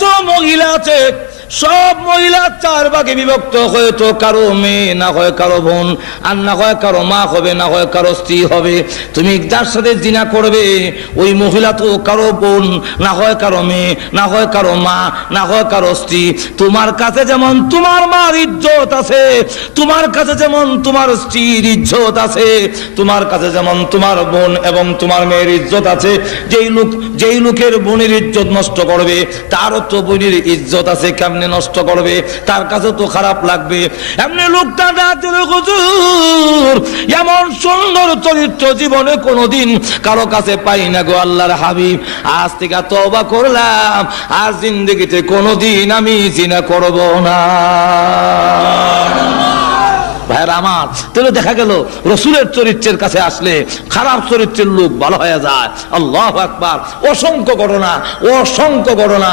যত মহিলা আছে সব মহিলা 4 ভাগে বিভক্ত, হয়তো কারো মেয়ে, না হয় কারো বোন, আর না হয় কারো মা হবে, না হয় কারো স্ত্রী হবে। তুমি যার সাথে জিনা করবে ওই মহিলা তো কারো বোন, না হয় কারো মেয়ে, না হয় কারো মা, না হয় কারো স্ত্রী। তোমার কাছে যেমন তোমার মার ইজ্জত আছে, তোমার কাছে যেমন তোমার স্ত্রীর ইজ্জত আছে, তোমার কাছে যেমন তোমার বোন এবং তোমার মেয়ের ইজ্জত আছে। যেই লোকের বোনের ইজ্জত নষ্ট করবে তারও তো বোনের ইজ্জত আছে, কেমনে নষ্ট করবে? তার কাছে তো খারাপ লাগবে। এমনি লোকটা হুজুর এমন সুন্দর চরিত্র জীবনে কোনোদিন কারো কাছে পাই না গো আল্লাহর হাবিব, আজ থেকে তওবা করলাম, আর জিন্দেগিতে কোনোদিন আমি জিনা করব না। ভাইরা আমার, তাহলে দেখা গেল রসুলের চরিত্রের কাছে আসলে খারাপ চরিত্রের লোক ভালো হয়ে যায়। আল্লাহু আকবার। অসংখ্য ঘটনা